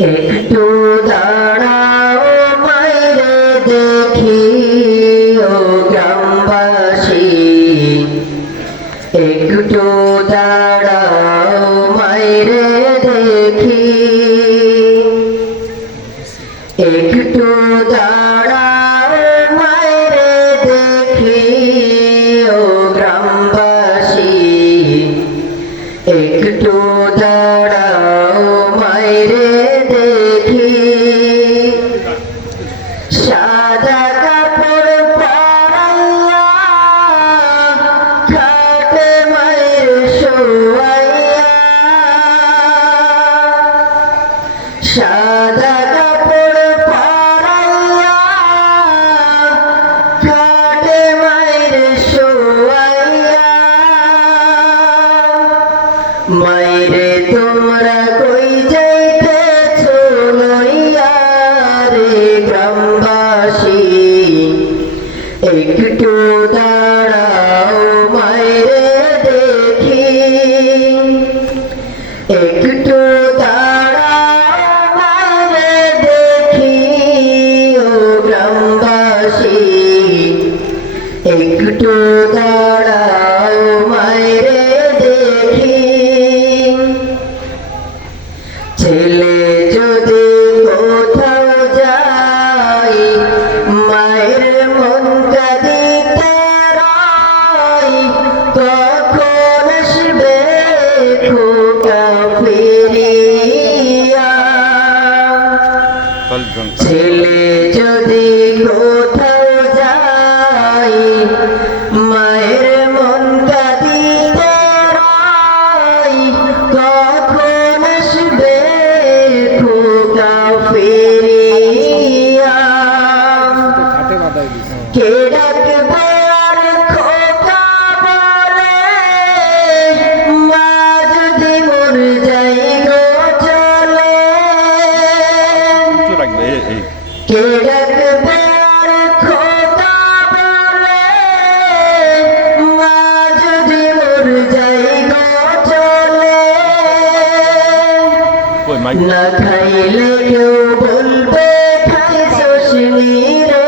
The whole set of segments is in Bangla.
একটু দাঁড়াও মাইরে দেখি ও গ্রামবাসী, একটু দাঁড়াও মাইরে দেখি, একটু দাঁড়াও মাইরে দেখি ও গ্রামবাসী, একটু দাঁড়াও মাইরে দেখি। সাদা কাপড় পরাইয়া খাটে মায়ের শোয়াইয়া, সাদা কাপড় পরাইয়া খাটে মায়ের শোয়াইয়া, মাইরে তোমরা কই যাইতেছ লইয়া রে গ্রামবাসী, একটু দাঁড়াও মাইরে দেখি, একটু দাঁড়াও মাইরে দেখি ও গ্রামবাসী, একটু দাঁড়াও মাইরে দেখি। ছেলে যদি কোথাও যায় মায়ের মন কাঁদিতে রয়, কখন আসবে খোকা ফিরিয়া। ছেলে যদি কোথাও যায় মায়ের মন কাঁদিতে রয়, কখন আসবে খোকা ফিরিয়া। কে ডাকবে আর খোকা বলে, মা যদি মর যাই গো চলে। কে ডাকবে আর খোকা বলে, মা যদি মর যাই গো চলে। না খাইলে কেউ বলবে খাইছো শিরে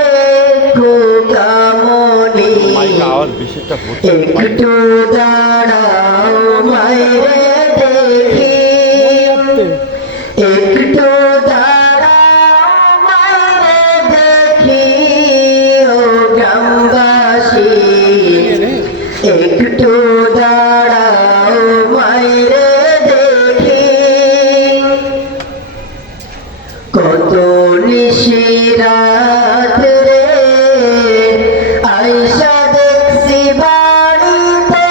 খোকা মনি, একটু দাঁড়াও মাইরে দেখি, একটু দাঁড়াও মাইরে দেখি ও গ্রামবাসী, একটু দাঁড়াও মাইরে দেখি। কত নিশিরাত রে আইসা দেখছি বাড়িতে,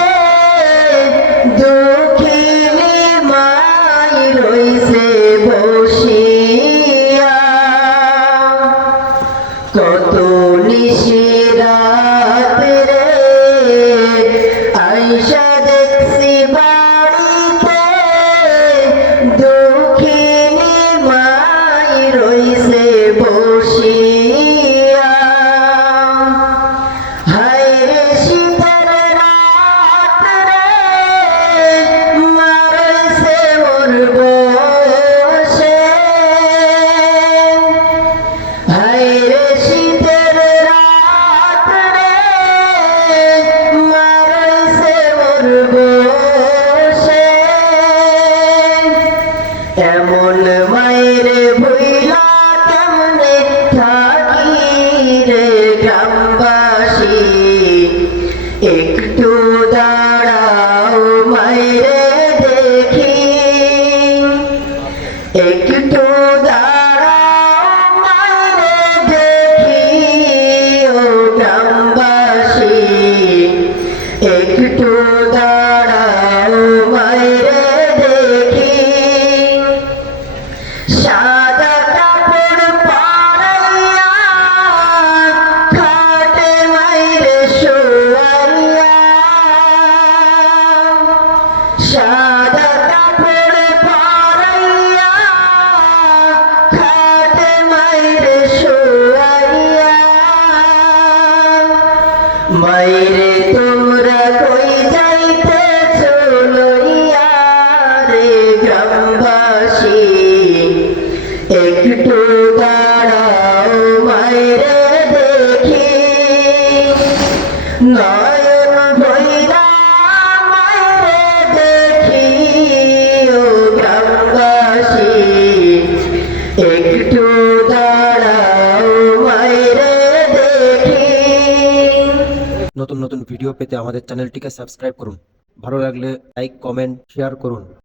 দুঃখিনী মাই রইছে বসিয়া। কত নিশিরাত রে আইসা দেখছি বাড়িতে, দুঃখিনী মাই রইছে বসিয়া। হায়রে শীতের রাত রে মা রইছে মোর বসে, হায়রে শীতের রাত রে মা রইছে মোর বসে। এমন মায়েরে ভুইলা কেমনে থাকি রে গ্রামবাসী, একটু দাঁড়াও মায়েরে দেখি, একটু দাঁড়াও মায়েরে দেখি ও গ্রামবাসী, একটু দাঁড়াও মায়েরে দেখি। সাদা কাপড় পরাইয়া খাটে মাইরে শোয়াইয়া, সাদা কাপড় পরাইয়া খাটে মাইরে শোয়াইয়া, মাইরে তোমরা কই যাইতেছ লইয়া রে গ্রামবাসী, নয়ন ভৈরা মায়েরে দেখি ও গ্রামবাসী একটু দাঁড়াও মায়েরে দেখি। নতুন নতুন ভিডিও পেতে আমাদের চ্যানেলটিকে সাবস্ক্রাইব করুন। ভালো লাগলে লাইক, কমেন্ট, শেয়ার করুন।